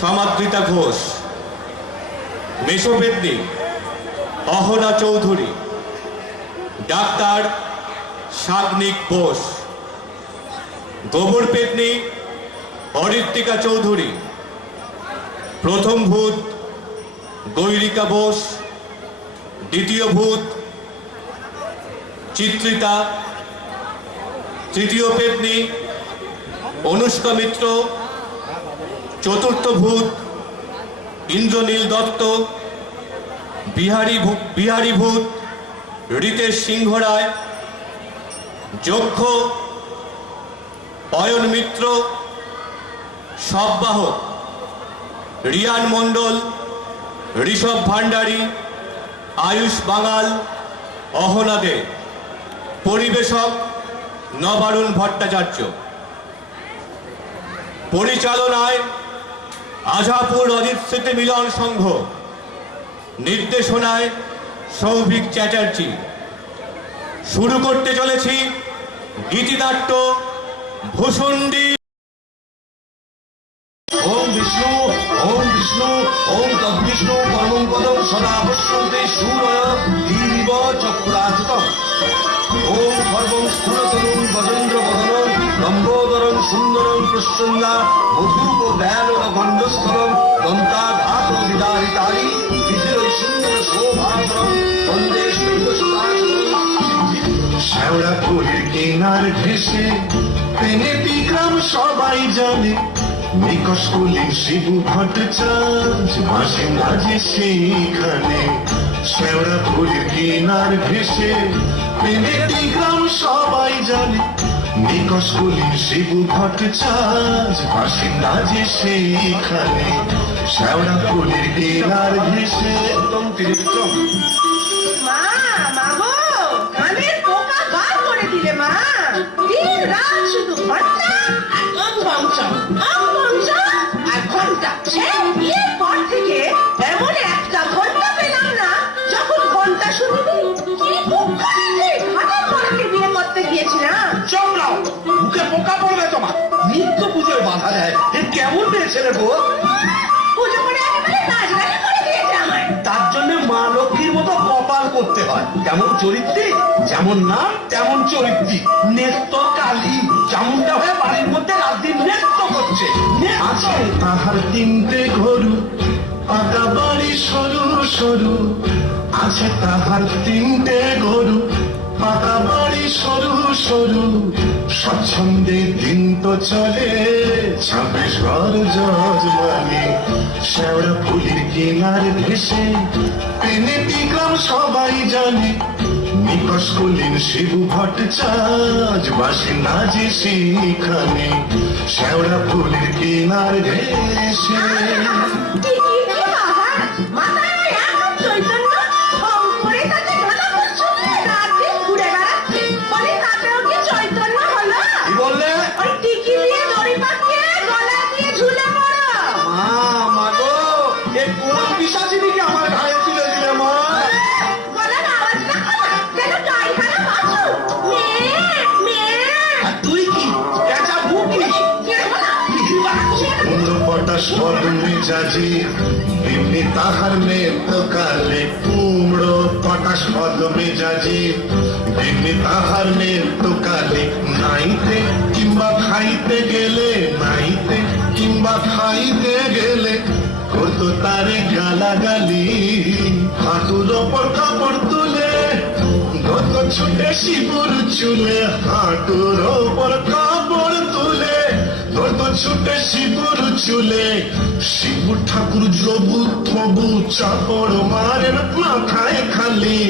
সমাদৃতা Ghosh, মেষপেত্নী Ahana Chowdhury, doctor Sagnik Bose, গোবর পেত্নী অরিত্তিকা চৌধুরী, প্রথম ভূত গৈরিকা বোস, দ্বিতীয় ভূত চিত্রিতা, তৃতীয় পেত্নী অনুষ্কা মিত্র, চতুর্থ ভূত ইন্দ্রনীল দত্ত, বিহারী ভূত রিতেশ সিংহ রায়, যক্ষ অয়ন মিত্র, সববাহক রিয়ান মণ্ডল, ঋষভ ভান্ডারী, আয়ুষ বাঙাল, অহনা দে। পরিবেশক নবারুণ ভট্টাচার্য। পরিচালনায় আজাপুর অজিত স্মৃতি মিলন সংঘ। নির্দেশনায় সৌভিক চ্যাটার্জি। শুরু করতে চলেছি গীতিনাট্য ভূষণ্ডী। ওম বিষ্ণু ওম তদ্বিষ্ণু পরমং পদং সদা পশ্যন্তে সূরয় দীর্ঘ চক্রাযুতম। ওম সর্বং স্থূলতরুং গজেন্দ্র বদনং লম্বোদরং সুন্দরং প্রসন্না মধুপ দয়ালুর গণ্ডস্থলং দন্তাঘাত বিদারিতারি বিধির সুন্দর শোভাধরং বন্দে শ্যাওড়া ফুলের কেনার ঘেসে পেনেটি গ্রাম সবাই জানে, নিকশ কুলির শিবু ভট্টাচার্য বাসিন্দা যে সেইখানে। শ্যাওড়া ফুলের কেনার ঘেসে পেনেটি গ্রাম সবাই জানে, নিকশ কুলির শিবু ভট্টাচার্য বাসিন্দা যে সেইখানে। শ্যাওড়া ফুলের কেনার ঘেসে একদম তিরিক্রম। মা মাগো কানের পোকা বার করে দিলে মা। দিন রাত শুধু ঘন্টা আর ঘন্টা। সে বিয়ের পর থেকে এমন একটা ঘন্টা পেলাম না যখন ঘন্টা শুনিনি। কি দুঃখ দিলে ঘাটের পরকে বিয়ে করতে গিয়েছিলাম। চমড়াও মুখে পোকা পড়বে তোমার। নিত্য পুজোয় বাধা দেয়, এ কেমন পেয়েছে রে গো? পুজো করে একেবারে নাচ গান করে দিয়েছে আমায়। তার জন্য মা লক্ষ্মীর মতো কপাল করতে হয়। কেমন চরিত্রে যেমন নাম তেমন চরিত্রী। নেত্য কালী যেমনটা হয়ে বাড়ির মধ্যে রাত দিন নৃত্য করছে। আছে তাহার তিনটে ঘরু, পাকা বাড়ি সরু সরু। আছে তাহার তিনটে গরু, পাকা বাড়ি সরু সরু। স্বচ্ছন্দে দিন তো চলে 26 ঘর যজমানি। শ্যাওড়া ফুলের কেনার ঘেসে পেনেটি গ্রাম সবাই জানে, নিকশ কুলিন শিবু ভট্টাচার্য বাসিন্দা যে সেইখানে। শ্যাওড়া ফুলের কেনার ঘেসে আমার ঘায়ে তুলে দিলে মা। তুই কি পেঁচা ভুকি? পটাশ মেজাজি এমনি তাহার নেত কালে। কুমড়ো পটাশ পদ মেজাজি এমনি তাহার নেত কালে। নাইতে কিংবা খাইতে গেলে, নাইতে কিংবা খাইতে গেলে করতো তারে গালাগালি। হাঁটুর ওপর কাপড় তুলে ধরত ছুটে শিবুর চুলে। হাঁটুর ওপর কাপড় তুলে ধরত ছুটে শিবুর চুলে। শিবু ঠাকুর জবু থবু চাপড় মারেন মাথায় খালি।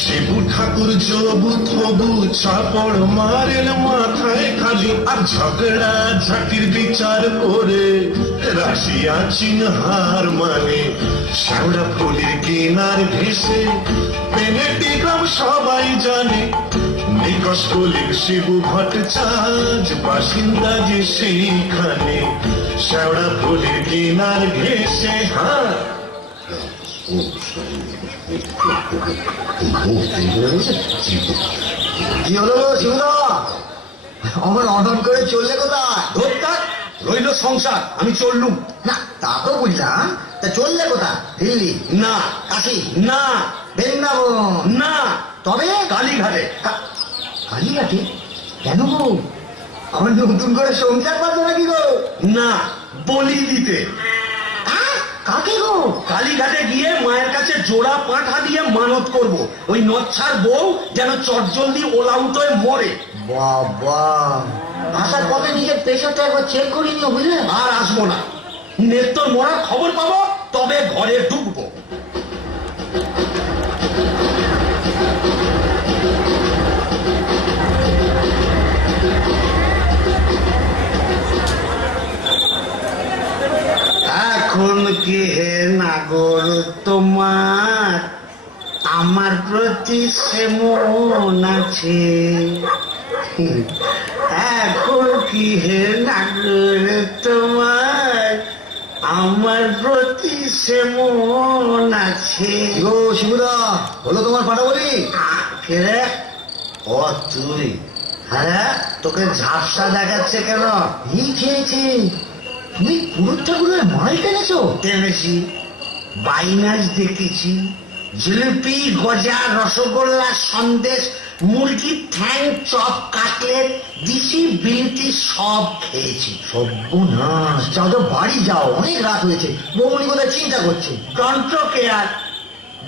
শিবু ঠাকুর জবু থবু চাপড় মারেন মাথায় খালি। আর ঝগড়া ঝাঁটির বিচার করে রাশিয়া চীন হার মানে। শ্যাওড়া ফুলের কেনার ঘেসে পেনেটি গ্রাম সবাই জানে, নিকশ কুলির শিবু ভট্টাচার্য বাসিন্দা যে সেইখানে। শ্যাওড়া ফুলের কেনার ঘেসে। হ্যাঁ কি হলো শিবদা? আমার অনন করে চললে কোথায়? রইল সংসার, আমি চললুম। না তা তো বুঝলাম, তা চললে কোথা? দিল্লি, না, কাশি, না, বৃন্দাবন, না, তবে কালীঘাটে। কালীঘাটে? কেন গো? আমার নতুন করে সংসার পাতো নাকি গো? না, বলি দিতে। আহ, কাকে গো? কালীঘাটে গিয়ে মায়ের কাছে জোড়া পাঁঠা দিয়ে মানত করব, ওই নচ্ছার বউ যেন চটজলদি ওলাউট হয়ে মরে। বাবা, আসার পথে নিজের প্রেশারটা একবার চেক করে নিও, বুঝলে? আর আসবো না, নেত্তর মরার খবর পাবো তবে ঘরে ঢুকবো। এখন কি হে নাগর তোমার আমার প্রতি সেমন আছে? এখন কি হে নাগর তোমার আমার প্রতি সেমন আছে? গো শিবুদা, হলো তোমার পাঠা বলি? কে রে? ও তুই? হ্যাঁ, তোকে ঝাপসা দেখাচ্ছে কেন? এই খেয়েছে, তুমি পুরুষ ঠাকুরের মাল টেনেছো? টেনেছি, বাইনাস দেখেছি, জিলিপি, গজা, রসগোল্লা, সন্দেশ, মুরগির ঠ্যাং, চপ, কাটলেট, দিশি, বিলিতি সব খেয়েছি। সর্বনাশ, যাও যাও বাড়ি যাও, অনেক রাত হয়েছে। বৌমনি কোথায় চিন্তা করছে? Don't care,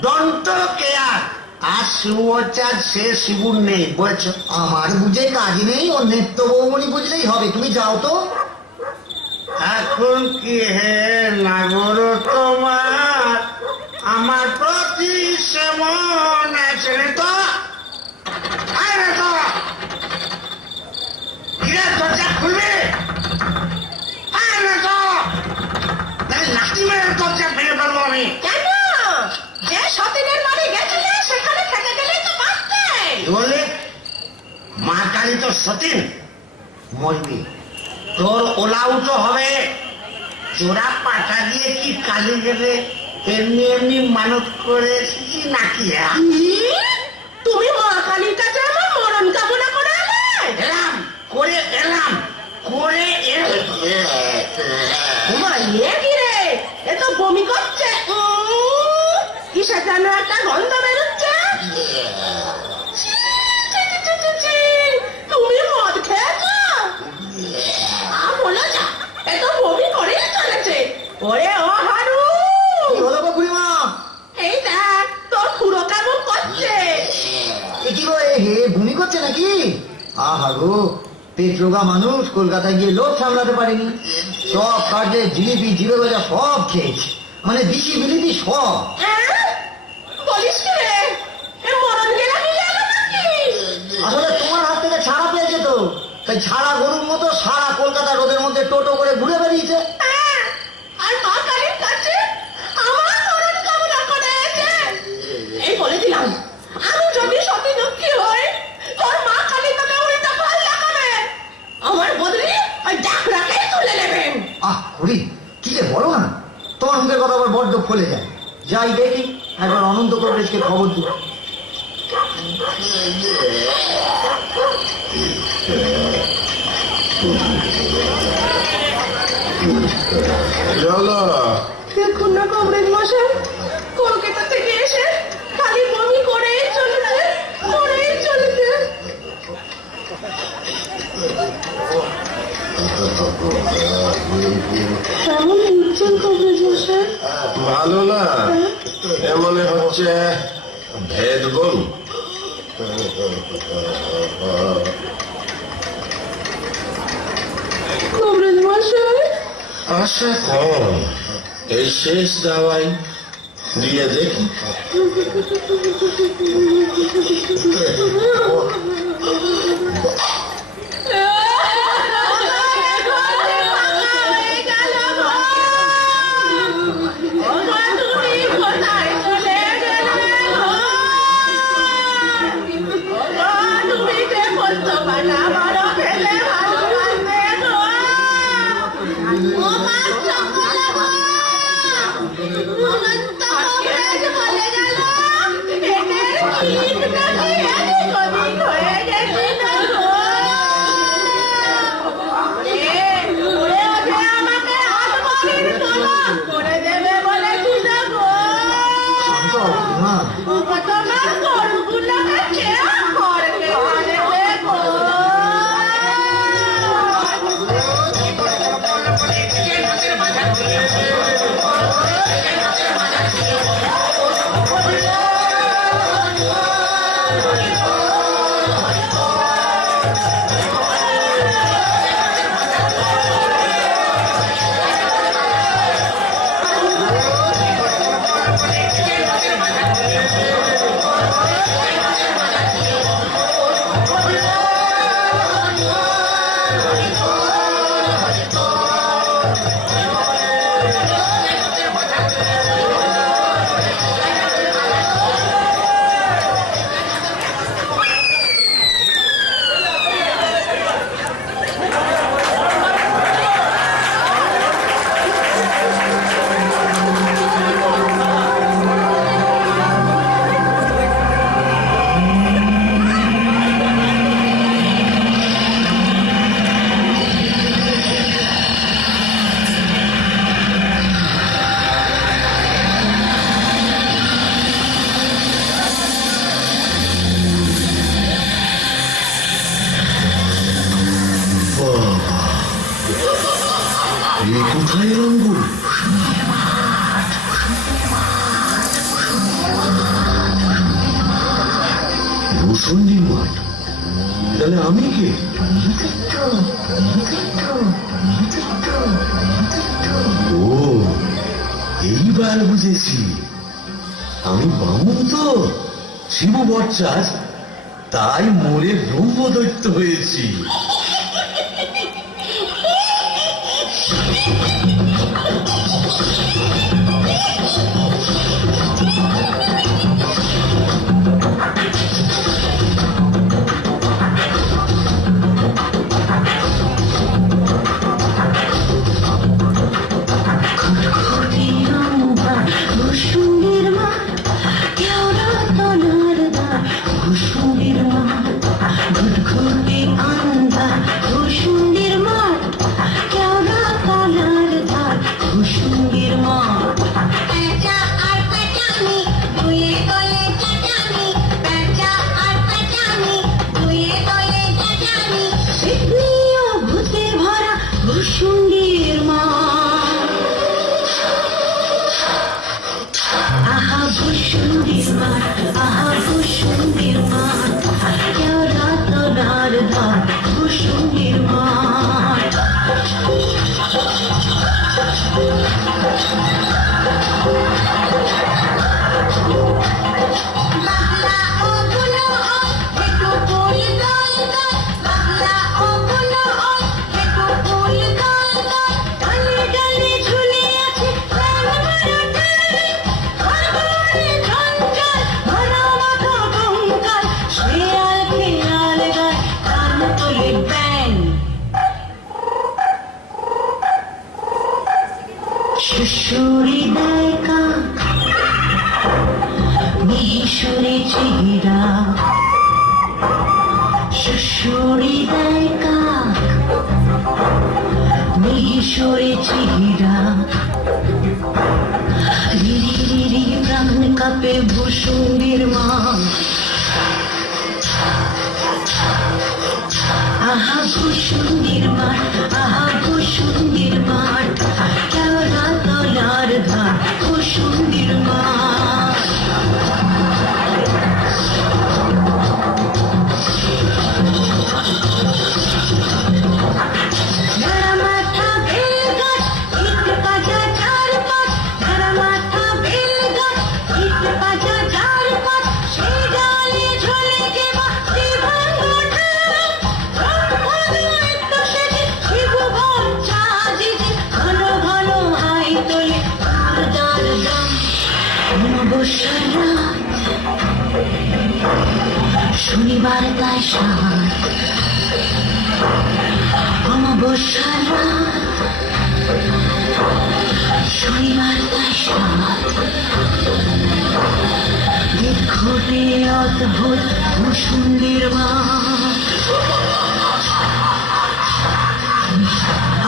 don't care. আর শিবচার সে শিবুর নেই, বলছ? আমার বুঝে কাজ নেই, ও নেত্য বৌমনি বুঝলেই হবে। তুমি যাও তো। এখন কি হে নাগর তোমার আমার প্রতি সেমন আছে রে? তো আয় রে তো, কিরে দরজা খুলবে? আয় রে তো, লাঠি মেরে দরজা ভেঙে ফেলবো আমি। কেন? যে সতীনের বাড়ি গেছিলে সেখানে থেকে গেলেই তো পারতে। কি বললি? মা কালী তো সতীন, মরবি, তোর ওলাউটো হবে। জোড়া পাঠা দিয়ে কি কালী গেলে এমনি এমনি মানত করে এসেছি নাকি? তুমি মা কালীর কাছে আমার মরণ কামনা করে এলে? এলাম করে এলাম করে তোমার ইয়ে কি রে? এ তো বমি করছে। কিসের যেন একটা গন্ধ বেরোচ্ছে। ছি, ছি, ছি, ছি, তুমি মদ খেয়েছো? বলো যা, এ তো বমি করেই চলেছে। ওরে ও হারু, কি হলো গো বুড়িমা? এই দেখ তোর খুড়ো কেমন করছে। এ কি গো, এ হে ভূমি করছে নাকি? আহা গো, পেট রোগা মানুষ, কলকাতায় গিয়ে লোক সামলাতে পারেনি। সব কাটলে জিলিপি, জিবে গজা সব খেয়েছে, মানে দিশি বিলিতি সব। হ্যাঁ? বলিস কি রে? এ মরণ গেলা মিলে এলো নাকি? আসলে তোমার হাত থেকে ছাড়া পেয়েছে তো, তাই ছাড়া গরুর মতো সারা কলকাতা রোদের মধ্যে টোটো করে ঘুরে বেরিয়েছে। হ্যাঁ, আর মা কালীর কাছে আমার মরণ কামনা করেছে। এই বলে দিলাম, আমি যদি সতী দুঃখী হই, তোর মা কালী তোকে উল্টা পাল লাগাবে। আমার বদলি ওই ডাকরাকেই তুলে নেবেন। আহ হরি, কি যে বলো না, তোমার মুখের কথা আবার বড্ড ফলে যায়। যাই দেখি, একবার অনন্ত কংগ্রেসকে খবর দিই। দেখুন না কংগ্রেস মশাই, কলকাতা থেকে এসে খালি বমি করেই চলেছে, করেই চলেছে। কেমন বুঝছেন কংগ্রেস মশাই? ভালো না, এমনে হচ্ছে ভেদ গুণ। কংগ্রেস মশাই, আশা কম, এই শেষ দাওয়াই দিয়ে দেখি। তোমার গরুগুলোকে কেরা করবে আনবে গো? কোথায় রঙ্গু? ভূষণ্ডির মাঠ? তাহলে আমি কে? ও, এইবার বুঝেছি। আমি বামুন তো, শিব বটচাষ, তাই মোরে ব্রহ্মদৈত্য হয়েছি। কাপে ভূষণ্ডির মা, আহা ভূষণ্ডির মাঠ, আহা ভূষণ্ডির মাঠ, কেওড়া তলার ঘাট ভূষণ্ডির মাঠ। শনিবার তাই সাত অমাবস্যার রাত, শনিবার তাই সাত ঘটে অদ্ভুত ভূষণ্ডির মাঠ।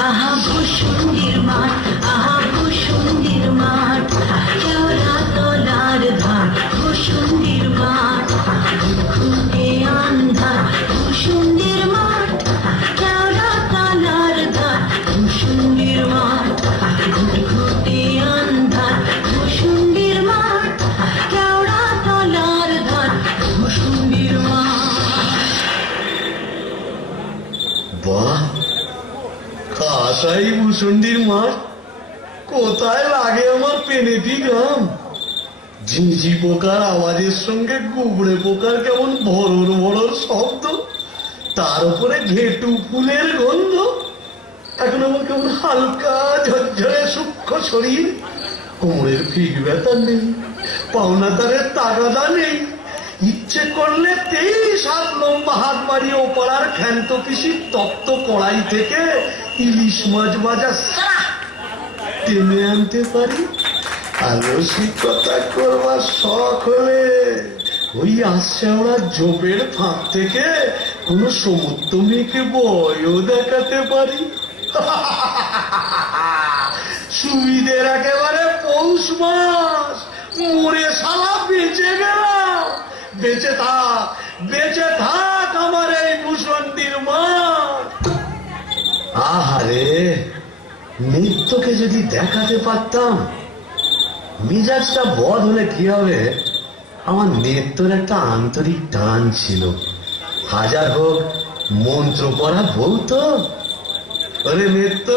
আহা ভূষণ্ডির মাঠ, আহা ভূষণ্ডির মাঠ, কেওড়া তলার ঘাট ভূষণ্ডির ভূষণ্ডির মাঠ কোথায় লাগে আমার পেনেটি গ্রাম? ঝিঁঝি পোকার আওয়াজের সঙ্গে গুবড়ে পোকার কেমন ভরর ভরর শব্দ, তার উপরে ঘেটু ফুলের গন্ধ। এখন আমার কেমন হালকা ঝরঝরে সূক্ষ্ম শরীর, কোমরের পিঠ ব্যথা নেই, পাওনা তারের তাগাদা নেই। ইচ্ছে করলে 23 লম্বা হাত বাড়িয়ে ওপাড়ার ক্ষান্ত পিসির তপ্ত কড়াই থেকে ইলিশ মাছ ভাজা টেনে আনতে পারি। আর রসিকতা করবার শখ হলে ওই আশ্যাওড়া জোপের ফাঁক থেকে কোনো সমুদ্র মেয়েকে বয়ও দেখাতে পারি। সুবিধের একেবারে পৌষ মাস, মরে শালা বেঁচে গেলাম। বেঁচে থাক আমার এই ভূষণ্ডির মাঠ। আহারে, নিত্যকে যদি দেখাতে পারতাম। মেজাজটা বদ হলে কি হবে, আমার নেত্রর একটা আন্তরিক টান ছিল। হাজার হোক মন্ত্র পড়া বউ তো। ওরে নেত্র,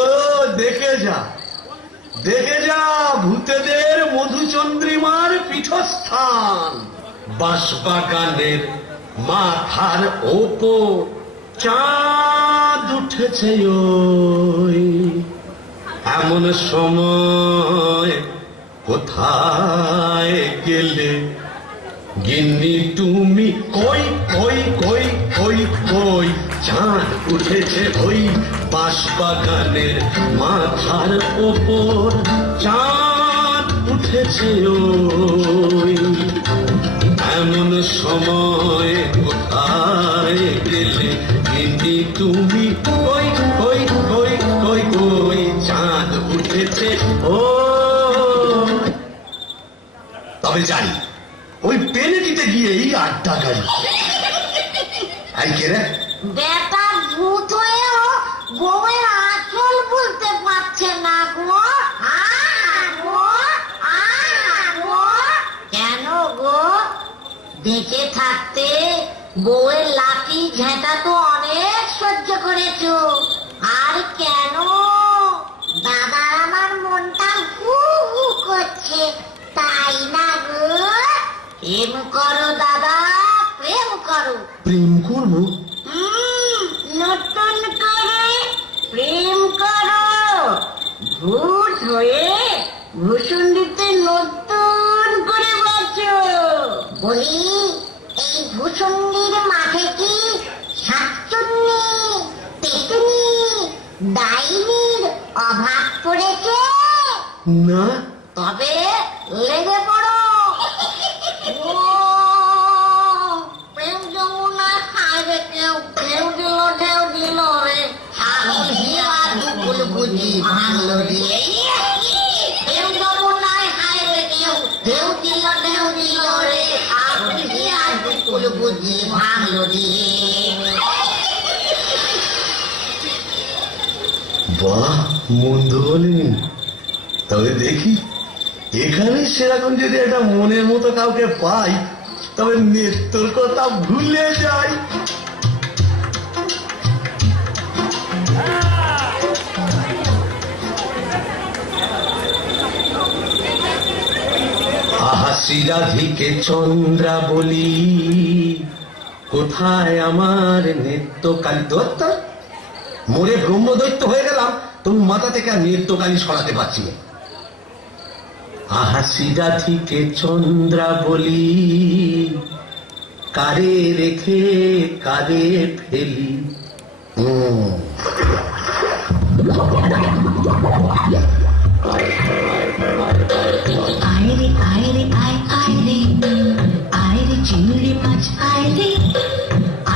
দেখে যা ভূতেদের মধুচন্দ্রিমার পীঠস্থান। বাঁশবাগানের মাথার ওপর চাঁদ উঠেছে ওই। এমন সময় কোথায় গেলে গিন্নি তুমি? কই কই কই কই কই চাঁদ উঠেছে ওই বাঁশবাগানের মাথার ওপর, চাঁদ উঠেছে ওই। এমন সময় কোথায় গেলে গিন্নি তুমি? কই কই কই কই কই চাঁদ উঠেছে ও। তবে যাই, ওই পেনেটিতে গিয়েই আড্ডা গাড়ি। আই কে রে? বেটা ভূত হয়েও বউয়ের আঁচল বলতে পারছে না গো। কেন গো? বেঁচে থাকতে বউয়ের লাঠি ঝেঁটা তো অনেক সহ্য করেছো, আর কেন? দাদার আমার মনটা হু হু করছে, তাই না গো? প্রেম করো দাদা, প্রেম করো। প্রেম করবো? নতুন করে প্রেম করো। ভূত হয়ে ভূষণ্ডিতে নতুন করে বাঁচো। বলি, এই ভূষণ্ডির মাঠে কি শাকচুন্নি, পেতুনি, ডাইনির অভাব পড়েছে? না। তবে লেগে পড়ো। প্রেম যমুনা হাইরে কেউ ঢেউ দিল রে, বুঝি ভাঙলো রে। প্রেম যমুনায় হাইরে কেউ ঢেউ দিল রে, বুঝি ভাঙলো রে। বাহ, মন্দ বলেনি। তবে দেখি, এখানে সেরকম যদি একটা মনের মতো কাউকে পাই, তবে নেত্রর কথা ভুলে যাই। আহা শ্রীরাধিকে চন্দ্রা বলি, কোথায় আমার নিত্যকালী দত্ত? মোরে ব্রহ্মদৈত্য হয়ে গেলাম, তুমি মাথা থেকে আর নিত্যকালী সরাতে পারছি না। আহা শ্রীরাধিকে চন্দ্রা বলি, কারে রেখে কারে ফেলি। আয় রে আয় রে আয় আয় রে, আয় রে চিংড়ি মাছ আয় রে।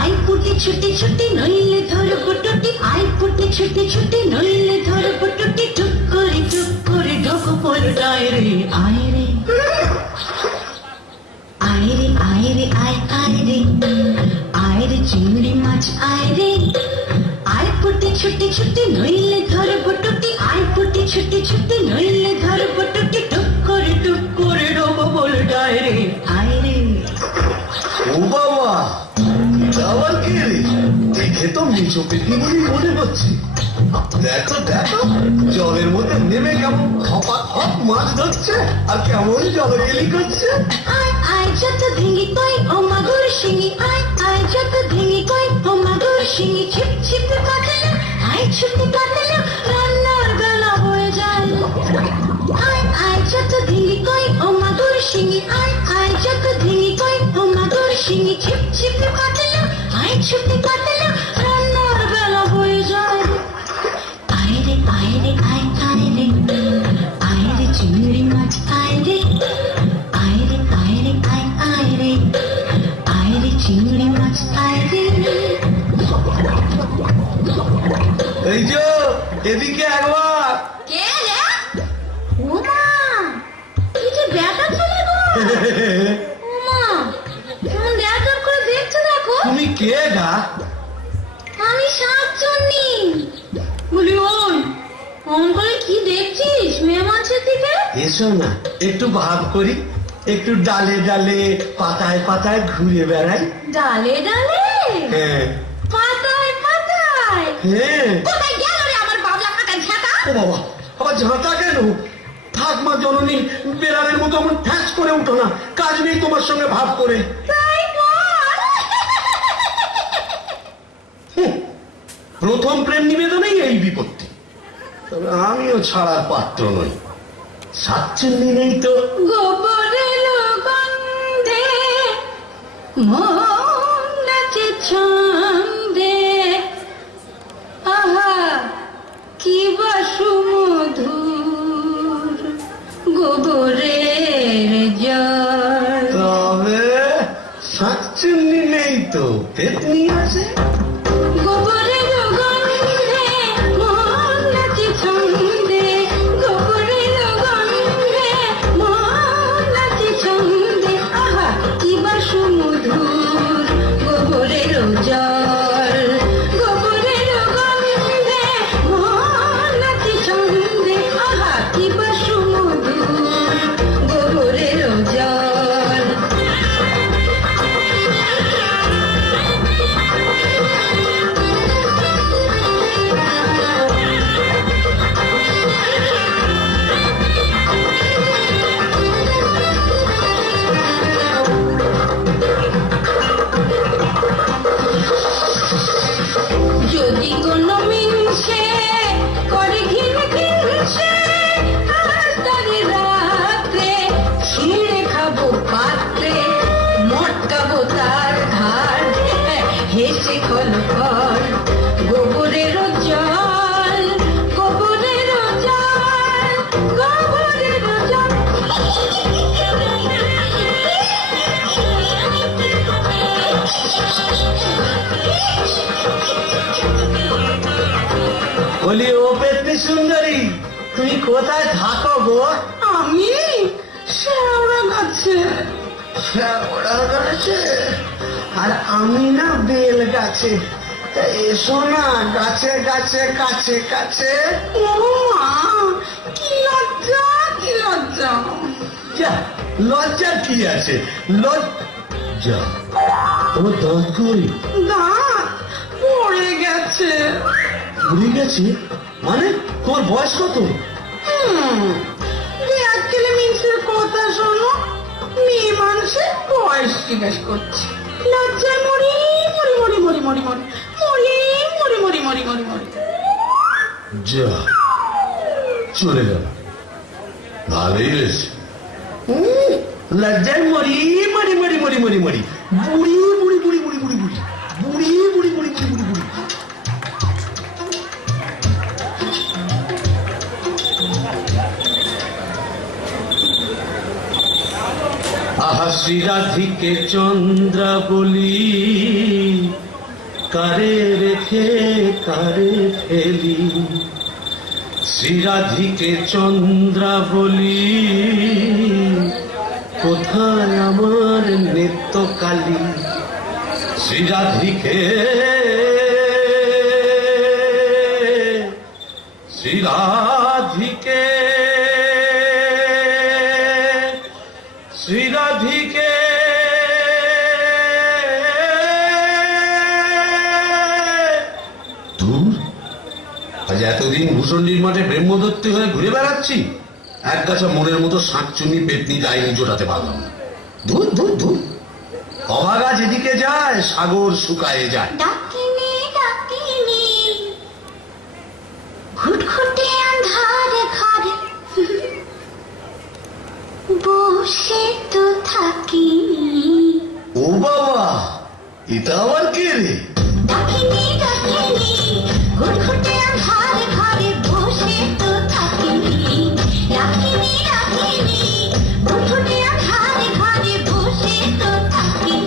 আয় পুটি ছুটি ছুটি নইলে ধরবো টুটি, আয় পুটি ছুটি ছুটি নইলে ধরবো টুটি। টুক করে ঢোকো পলটায় রে। আয় রে আয় রে আয় রে আয় আয় রে, আয় রে চিংড়ি মাছ আয় রে। আয় পুটি ছুটি ছুটি নইলে ধরবো টুটি, আয় পুটি ছুটি ছুটি নইলে ধরবো টুটি। টুক করে ঢোকো পলটায় রে। আয় রে। ও বাবা, আবার কি রে? দেখে তো মেচো পেটি বলে মনে হচ্ছে। দেখো দেখো জলের মধ্যে নেমে কেমন খপাত খপ মাছ ধরছে আর কেমন জলকেলি করছে। আয় আয় যত ভেঙে কই ও মাগুর শিঙি আয় আয় যত ভেঙে কই ও মাগুর শিঙি ছিপ ছিপ কাটলে আয় ছুটি কাটলে রান্নার বেলা হয়ে যায়। আয় আয় যত ভেঙে কই ও মাগুর শিঙি আয় আয় যত ভেঙে কই ও মাগুর শিঙি ছিপ ছিপ কাটলে আয় ছুটি কাটলে রান্নার বেলা হয়ে যায়। আয় রে আয় রে আয় আয় রে আয় রে চিংড়ি মাছ আয় রে আয় রে আয় রে আয় আয় রে আয় রে চিংড়ি মাছ আয় রে। এই যে এদিকে একবার। কে রে? ওমা কি যে ব্যাটা ছেলে গো। ওমা কেমন ব্যাটা করে দেখছো দেখো। তুমি কে গা? আমি শাকচুন্নি। বলি ওই অমন করে কি দেখছিস মেয়ে মাছের দিকে? এসো না একটু ভাব করি, একটু ডালে ডালে পাতায় পাতায় ঘুরে বেড়াই। ডালে ডালে হ্যাঁ পাতায় পাতায়। হ্যাঁ। কোথায় গেল রে আমার বাবলা কাটায় ঝাঁটা? ও বাবা আবার ঝাঁটা কেন? থাক মা জননী, বেড়ালের মতো এমন ঠ্যাস করে উঠো না, কাজ নেই তোমার সঙ্গে ভাব করে। তাই বল। প্রথম প্রেম নিবেদনেই এই বিপত্তি। তবে আমিও ছাড়ার পাত্র নই। শাকচুন্নি নেই তো। গোবরের গন্ধে মন নাচে ছন্দে আহা কি বা সুমধুর গোবরের জল। তবে শাকচুন্নি নেই তো, পেতনি আছে। গোবরের গন্ধে মন নাচে ছন্দে গোবরের গন্ধে মন নাচে ছন্দে আহা কি বা সুমধুর গোবরের জল গোবরের গন্ধে মন নাচে ছন্দে আহা কি বা সুমধুর গোবরের জল। যদি কোনো মিনসে করে ঘিন ঘিনসে আজ তারে রাত্রে ছিঁড়ে খাবো পাত্রে মটকাবো তার ধার হেসে খল খল গোবরের জল গোবরের জল গোবরের জল। বলি ও পেতনি সুন্দরী, তুমি কোথায় থাকো গো? আমি শেওড়া গাছে। শ্যাওড়া গাছে? আর আমি না বেল গাছে। তা এসো না গাছে গাছে কাছে কাছে। ও মা কি লজ্জা কি লজ্জা। যা, লজ্জার কি আছে? লজ্জা তোমার দাঁত কই? দাঁত পড়ে গেছে। ঘুরে গেছে মানে? তোর বয়স কত? আজকালে মিন্সের কথা শোনো, মেয়ে মানুষের বয়স জিজ্ঞেস করছে। লজ্জায় মরি মরি মরি মরি মরি মরি মরি মরি মরি মরি মরি মরি। যা, চলে গেল। ভালোই হয়েছে। লজ্জায় মরি মরি মরি মরি মরি মরি বুড়ি বুড়ি বুড়ি বুড়ি বুড়ি বুড়ি বুড়ি বুড়ি বুড়ি বুড়ি বুড়ি বুড়ি। আহা শ্রীরাধিকে চন্দ্রা বলি, কারে রেখে কারে ফেলি। শ্রীরাধিকে চন্দ্রা বলি, কোথায় আমার নিত্যকালী। শ্রীরাধিকে শ্রীরাধিকে শ্রীরাধিকে দূর আজ সেদিন ভূষণ্ডির মাঠে ব্রহ্মদত্তি হয়ে ঘুরে বেড়াচ্ছি, এক গাছা মনের মতো শাঁকচুনি পেতনি ডাইনি জোটাতে পারলাম না। ধুর ধুর ধুর, অভাগা যেদিকে যায় সাগর শুকায়ে যায়। ডাকিনি ডাকিনি ঘুটঘুটে আন্ধারে ঘরে বসে তো থাকি। ও বাবা, এটা আবার কে রে? ডাকিনি ডাকিনি ঘুটঘুটে আন্ধারে ঘরে বসে তো থাকি। ডাকিনি ডাকিনি ঘুটঘুটে আন্ধারে ঘরে বসে তো থাকি।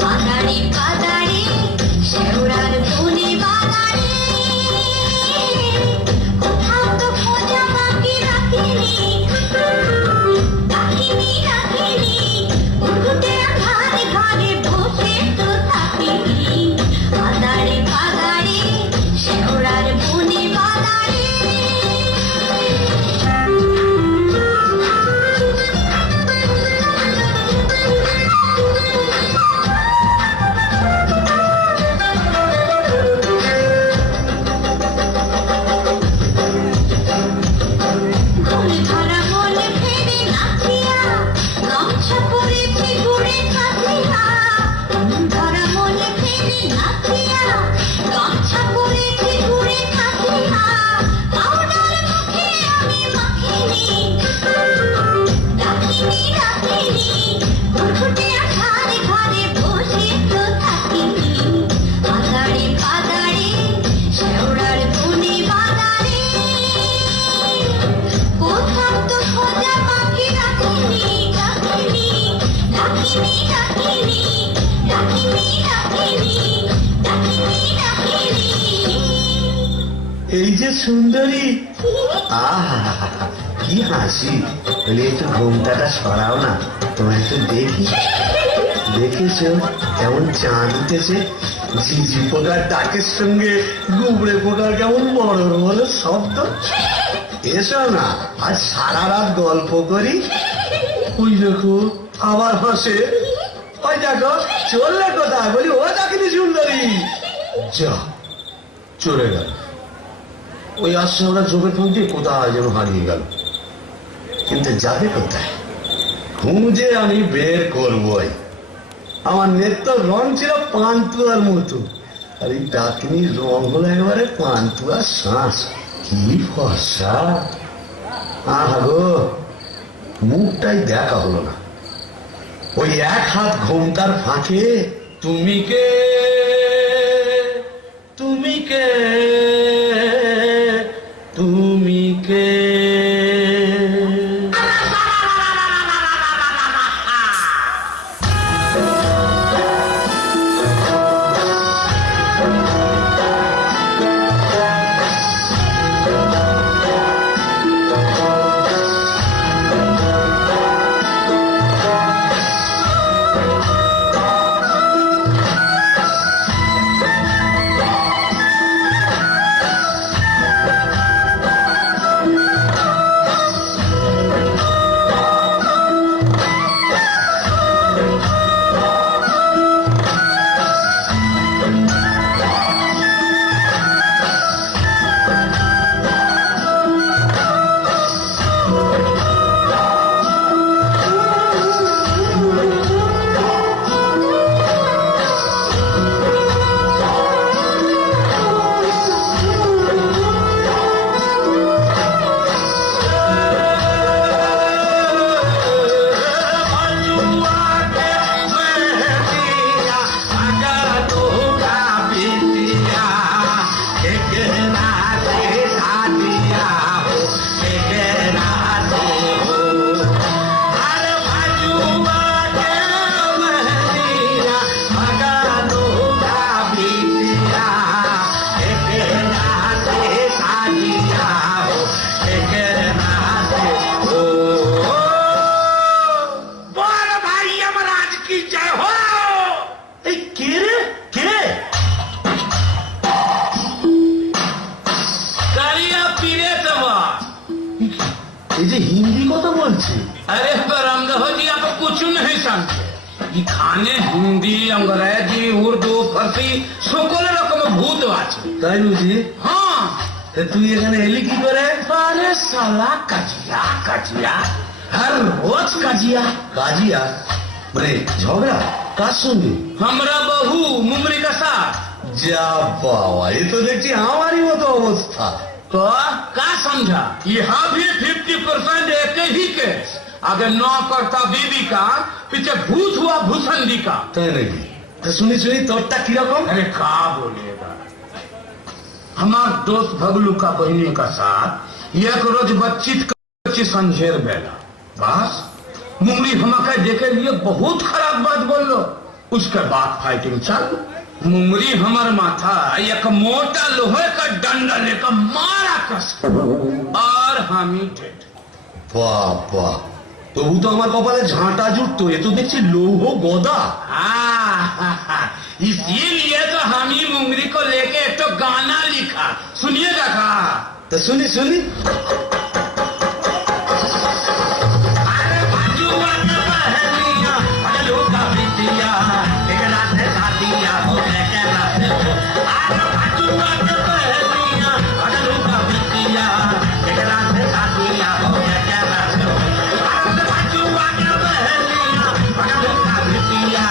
বাগাড়ি বাগাড়ি শেওড়ার বনে বাগাড়ি কোথাও তো খোঁজা বাকি রাখিনি। ডাকিনি ডাকিনি ঘুটঘুটে আন্ধারে ঘরে বসে তো থাকি। বাগাড়ি বাগাড়ি শেওড়ার বনে বাগাড়ি। ঘুরে ধরা মনে ফেরে নাচিয়া গামছা পরেছি ঘুরে কাছিয়া। ধরা মনে ফেরে নাচিয়া গামছা পরেছি ঘুরে কাছিয়া। পাউডার মুখে আমি মাখিনি। ডাকিনি ডাকিনি ঘুটঘুটে আধারে ঘরে বসে তো থাকিনি। বাগাড়ি বাগাড়ি শেওড়ার বনে বাগাড়ি কোথাও তো খোঁজা পাখি রাখিনি। ডাকিনি ডাকিনি ডাকিনি ডাকিনি ডাকিনি ডাকিনি ডাকিনি। এই যে সুন্দরী, আহা কি হাসি! বলি একটু ঘোমটাটা সরাও না, তোমার একটু দেখি। দেখেছো কেমন চাঁদ উঠেছে? ঝিঝি পোকার ডাকের সঙ্গে গুবড়ে পোকার কেমন বড় বড় শব্দ। এসো না, আজ সারা রাত গল্প করি। ওই দেখো আবার হাসে। ওই দেখো চললে কোথায়? বলি ও ডাকিনি সুন্দরী। যা চলে গেল। ওই আসছে আমরা চোখের ফুল দিয়ে কোথায় যেন হারিয়ে গেল। কিন্তু যাবে কোথায়? খুঁজে আমি বের করবই। আমার নেত্র রং ছিল পান্তুয়ার মতো, আর এই ডাকিনির রং হলো একেবারে পান্তুয়ার শ্বাস। কি ফর্সা! আহা গো, মুখটাই দেখা হলো না। ওই এক হাত ঘোমটার ফাঁকে তুমি কে, তুমি কে, তুমি কে। এই যে হিন্দি কথা বলছে। अरे रामदेव जी आप कुछ नहीं समझे। এখানে হিন্দি अंग्रेजी उर्दू फारसी সকল রকম ভূত আছে। তাই বুঝি? হ্যাঁ, তুই এখানে এলি কি করে? अरे साला कजिया कजिया हर रोज कजिया কাজিয়া মানে ঝগড়া কার সঙ্গে? हमरा बहू मुमरी का साथ যা বাবা, এ তো দেখছি আমারই মতো অবস্থা। तो क्या समझा? यहाँ भी 50% एक ही केस। अगर नौ करता बीबी का पीछे भूत हुआ भूसंडी का। তাই नाকি? তা শুনি শুনি তোরটা কিরকম? अरे क्या बोलेगा? हमार दोस्त भगलू का बहनी का साथ एक रोज बातचीत कर संझेर बेला बस मुमरी हमके देखे लिए बहुत खराब बात बोल लो। उसके बाद फाइटिंग चालू। मुमरी हमार माथा एक मोटा लोहे का डंडा लेकर मारा कस के। और हम ही टेट। বাবা, তবু তো আমার কপালে ঝাঁটা জুটতো, এ তো দেখছি লৌহ গদা। इसीलिए तो हम ही मुंगरी को लेके एक तो गाना लिखा। सुनिएगा का? তা শুনি শুনি। अरे बाजुआ के बहनिया, अगलू का बिटिया, एक रात है शादिया हो गए के रात हो। अरे बाजुआ के बहनिया, अगलू का बिटिया, एक रात है शादिया हो गए के रात हो। अरे बाजुआ के बहनिया, अगलू का बिटिया,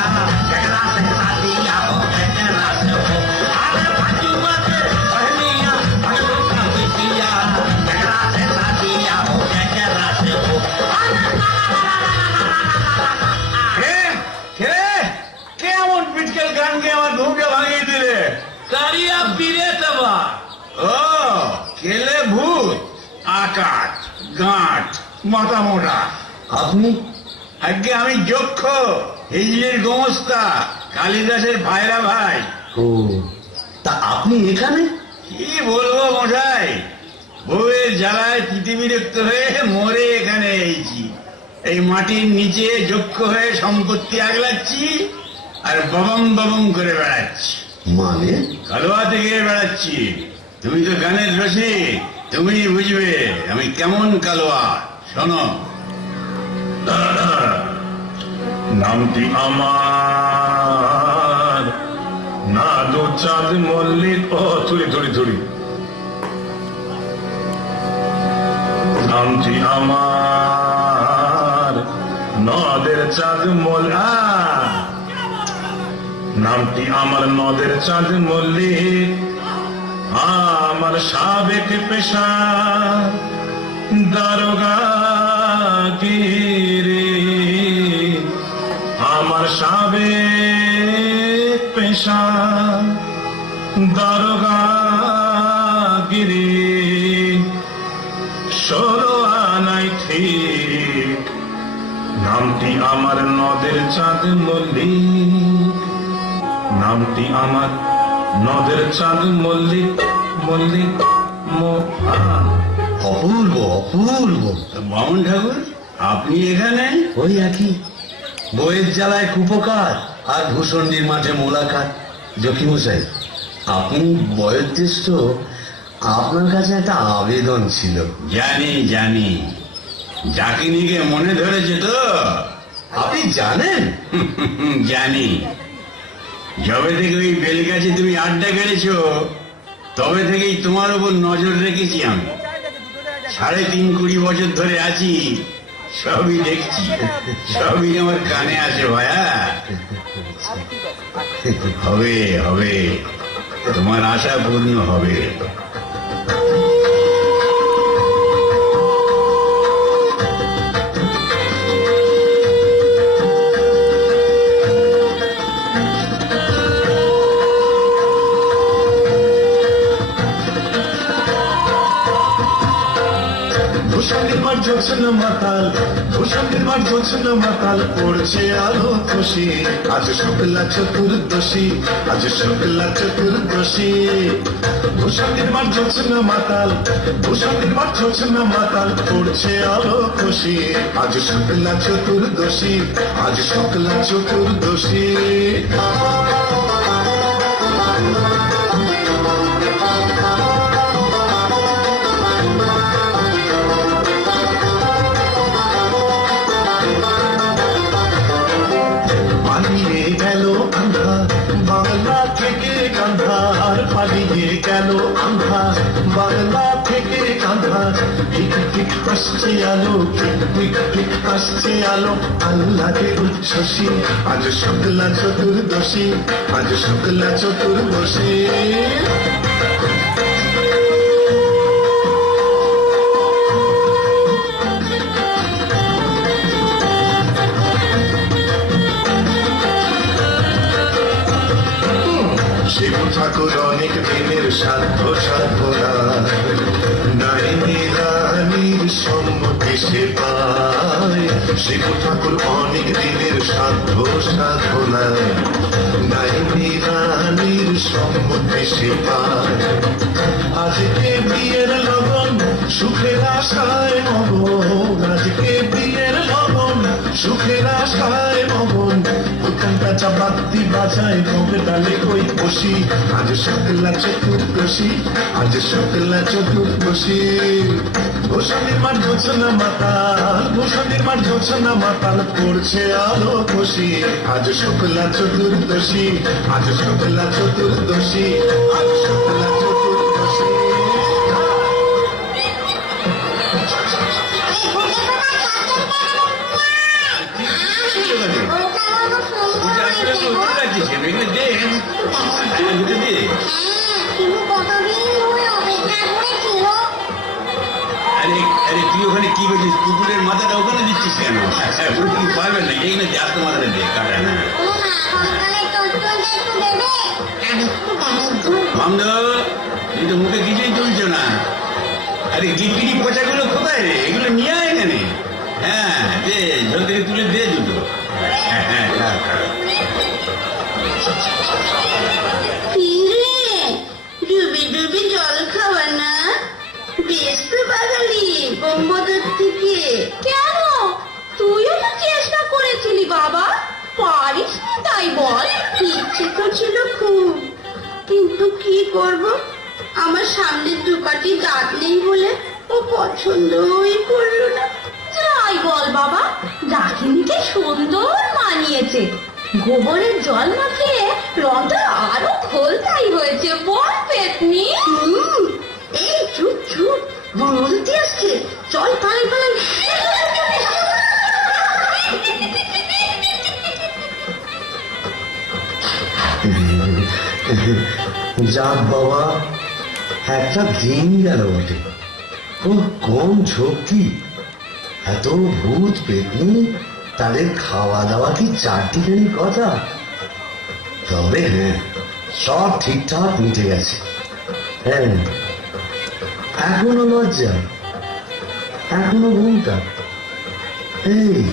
एक रात है शादिया हो गए के रात हो। अरे बाजुआ के बहनिया, अगलू का बिटिया, एक रात है शादिया हो गए के रात हो। কেমন পিটকেল গান গে আমার ঘুমকে ভাঙিয়ে দিলে? কারিয়া পীরে তবা ও খেলে ভূত, আকাশ গাঁট মাথা মোটা। আপনি? আগে আমি যক্ষ, হিজলির গোমস্তা, কালিদাসের ভাইরা ভাই। ও, তা আপনি এখানে? কি বলবো মশাই, বউয়ের জ্বালায় পৃথিবীরক্ত হয়ে মরে এখানে এইছি। এই মাটির নিচে যক্ষ হয়ে সম্পত্তি আগলাচ্ছি আর ববম ববম করে বেড়াচ্ছি। মানে? কালোয়া থেকে বেড়াচ্ছি। তুমি তো গানের রসিক, তুমি বুঝবে আমি কেমন কালোয়া। শোনো, নামটি আমার না দো চাঁদ মল্লিক। ও থুড়ি থুড়ি থুড়ি। নামটি আমার নদের চাঁদ নামটি আমার নদের চাঁদ মল্লিক। আমার সাবেক পেশা দারোগা গিরি। আমার সাবেক পেশা দারোগা গিরি। 16 আনাই ঠিক নামটি আমার নদের চাঁদ মল্লিক। নামটি আমার নদের চাঁদ মল্লিক মল্লিক অপূর্ব অপূর্ব। বামন ঠাকুর আপনি এখানে? ওই একই, বইয়ের জ্বালায় কুপকার আর ভূষণ্ডির মাঠে মোলাকাত। জকিমশাই, আপনি বয়োজ্যেষ্ঠ, আপনার কাছে একটা আবেদন ছিল। জানি জানি, ডাকিনিকে মনে ধরেছে তো? আপনি জানেন? জানি। যবে থেকে ওই বেলগাছে তুমি আড্ডা কেড়েছ তবে থেকেই তোমার উপর নজর রেখেছি আমি। 3.5 বছর ধরে আছি, সবই দেখছি, সবই আমার কানে আসে ভাইয়া। হবে হবে, তোমার আশা পূর্ণ হবে। ভূষণের মাঠ জ্বলছে না মাতাল, ভূষণের মাঠ জ্বলছে না মাতাল, পড়ছে আলো খুশি। আজ শুক্লা চতুর্দশী, আজ শুক্লা চতুর্দশী। ভূষণের মাঠ জ্বলছে না মাতাল, ভূষণের মাঠ জ্বলছে না মাতাল, পড়ছে আলো খুশি। আজ শুক্লা চতুর্দশী, আজ শুক্লা চতুর্দশী। পালিয়ে গেল আন্ধার বাংলা থেকে, কান্ধার পালিয়ে গেল আন্ধার বাংলা থেকে আধার, ঠিক ঠিক আসছে আলো, ঠিক ঠিক আসছে আলো, আহ্লাদের উচ্ছ্বাসী, আজ শুক্লা চতুর্দশী, আজ শুক্লা চতুর্দশী। শিব ঠাকুর অনেক দিনের সাধ্য সাধনা, ডাইনি রানীর সম্মতি সে পায়। শিব ঠাকুর অনেক দিনের সাধ্য সাধনা, ডাইনি রানীর সম্মতি সে পায়। আজকে বিয়ের লগন সুখের আশায় মগন, আজকে বিয়ের লগন সুখের আশায় মগন, উত্তমটা চাপাতি বাজায় ভোগে ডালে কই বসি, আজ শুক্লা চতুর্দশী, আজ শুক্লা চতুর্দশী। ঘোষণের মাঠ ঝোছনা মাতাল, ঘোষণের মাঠ ঝোছনা মাতাল, পড়ছে আলো খুশি, আজ শুক্লা চতুর্দশী, আজ শুক্লা চতুর্দশী, আজ শুক্লা চতুর্দশী। তুই ওখানে কি করছিস? কুকুরের মাথাটা ওখানে দিচ্ছিস কেন? কি পারবেন না, এই না যাতে মাথাটা দিয়ে কাটা না। তুই তো মুখে কিছুই তুলছ না। আরে গিরগিরি পচাগুলো কোথায় রে? এগুলো নিয়ে আয় এখানে। হ্যাঁ দে, জল থেকে তুলে দে দুটো। হ্যাঁ হ্যাঁ ডুবি ডুবি জল খাওয়া না, বেশ তো বাঙালি বোম্বদের থেকে। কেন? তুইও তো চেষ্টা করেছিলি বাবা, পারিস না তাই বল? ইচ্ছে তো ছিল খুব, কিন্তু কি করব, আমার সামনের দুপাটি দাঁত নেই বলে ও পছন্দই করলো না। যাই বল বাবা, ডাকিনিকে সুন্দর মানিয়েছে। গোবরের জল মাখিয়ে রংটা আরো খোলতাই হয়েছে, বল পেতনি? এই চুপ চুপ, বলতে আসছে, চল পালাই পালাই। যাক বাবা, একটা দিন গেল বটে। ও কম ঝক্কি, এত ভূত পেতনি, তাদের খাওয়া দাওয়া কি চারটিখানি কথা? তবে হ্যাঁ, সব ঠিকঠাক মিটে গেছে। হ্যাঁ, এখনো লজ্জা, এখনো ঘুমটা। এই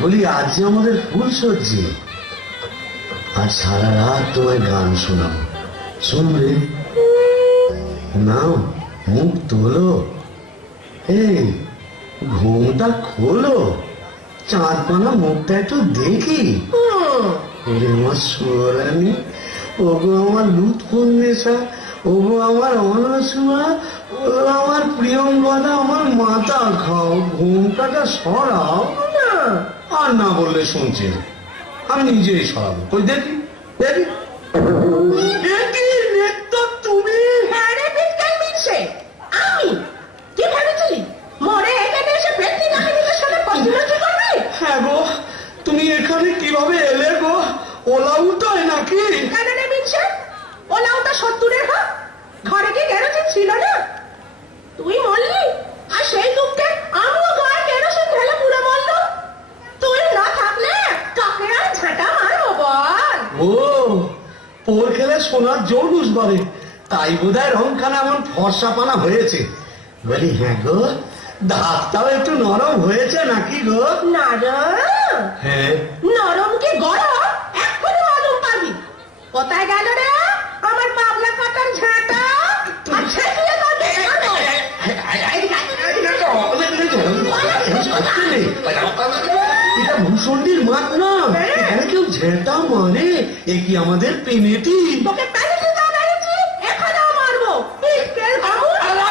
বলি, আজ যে আমাদের ফুল সজ্জি, আর সারা রাত তোমায় গান শোনাবো, শুনবে? নাও, মুখ তোলো, এই ঘুমটা খোলো, চাঁদ পানা মুখটা একটু দেখি। ওরে আমার সোরানি, ওগো আমার লুৎফুন্নেসা, ওগো আমার অনসুয়া, ওগো আমার প্রিয়ঙ্গদা, আমার মাথা খাও, ঘুমটাটা সরাও না। আর না বললে শুনছি না, আমি নিজেই সরাবো। ওই দেখি দেখি দেখি, নেতা তুমি? হ্যাঁ রে বিজ্ঞান মিলছে, আমি কি ভেবেছিলি মরে এখানে এসে পেতনি ডাকিনিকে সাথে পছন্দ করবে? হ্যাঁ গো, তুমি এখানে কিভাবে এলে গো? ওলা উঠায় নাকি? কেন রে মিলছে? ওলা ওটা 70-এর হোক, ঘরে কি কেরোসিন ছিল না? তুই মরলি, আর সেই দুঃখে আমিও গায়ে কেরোসিন ঢেলে পুরো মরলো। তুই না থাকলে কাকে আর ঝাঁটা মারবো বল? ও, পোর খেলে সোনার জৌলুস বলে, তাই বোধহয় রংখানা এমন ফর্সা পানা হয়েছে। বলি হ্যাঁ গো, দাঁতটাও একটু নরম হয়েছে নাকি গো? নরম? হ্যাঁ। নরম কি গরম এক্ষুনি মালুম পাবি। কোথায় গেল রে আমার পাবলা কাটার ঝাঁটা? আর ছেঁকিয়ে তো দেখাবো। এটা ভূষণ্ডির মাঠ না, এখানে কেউ ঝেঁটা মানে? এ কি আমাদের পেনেটি? তোকে প্যানিতে যা মেরেছি এখানেও মারবো। পিস্কেল বাবু,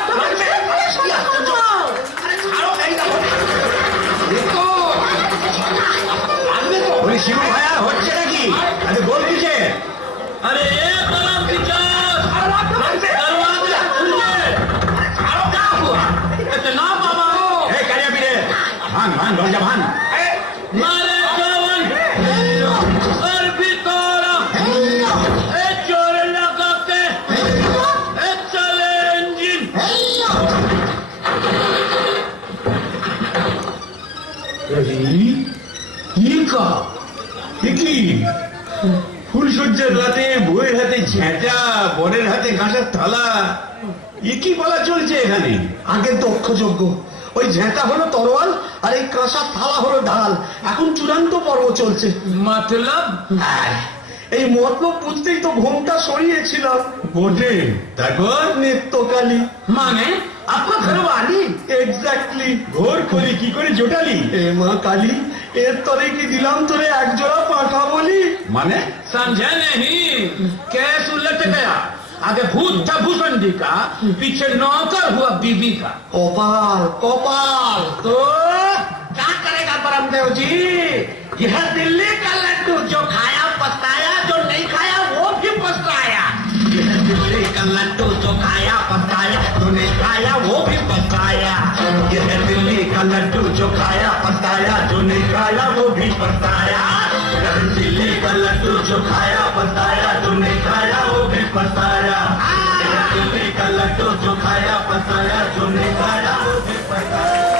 তোমার ছেঁকিয়ে সোজা করবো। বলি শিবু ভাইয়া, হচ্ছে নাকি? আরে বল কিসে? আরে ভাঙ ভাঙ দরজা ভাঙ মারে জওয়ান আর ভিতর এ জোর লাগাকে এ চলে ইঞ্জিন কি কা কি ফুলসজ্জার রাতে বউয়ের হাতে ঝেঁটা বরের হাতে কাঁসার থালা এ কি বলা চলছে এখানে? আগে দক্ষযজ্ঞ, ওই ঝেঁটা হলো তরোয়াল আর এই কাঁসার থালা হলো ঢাল। এখন চূড়ান্ত পর্ব চলছে। মতলব এই মতলব বুঝতেই তো ঘোমটা সরিয়েছিলাম। বটে, তারপর নিত্যকালী মানে আপনার ঘরওয়ালি এক্স্যাক্টলি। ঘোর কলি কি করে জোটালি? এ মা কালী, এর তরে কি দিলাম তোরে একজোড়া পাঠা বলি? মানে समझे नहीं केस उलट गया आगे भूत था भूसंडी का पीछे नौकर हुआ बीबी का কপাল কপাল। तो क्या करेगा परमदेव जी यह दिल्ली का लड्डू जो खाया पछताया जो नहीं खाया वो भी पछताया यह दिल्ली का लड्डू जो खाया पछताया जो नहीं खाया वो भी पछताया यह दिल्ली का लड्डू जो खाया पछताया जो नहीं खाया वो भी पछताया यह दिल्ली का लड्डू जो खाया पछताया जो नहीं खाया वो भी पछताया यह दिल्ली का लड्डू जो खाया पछताया जो नहीं खाया वो भी पछताया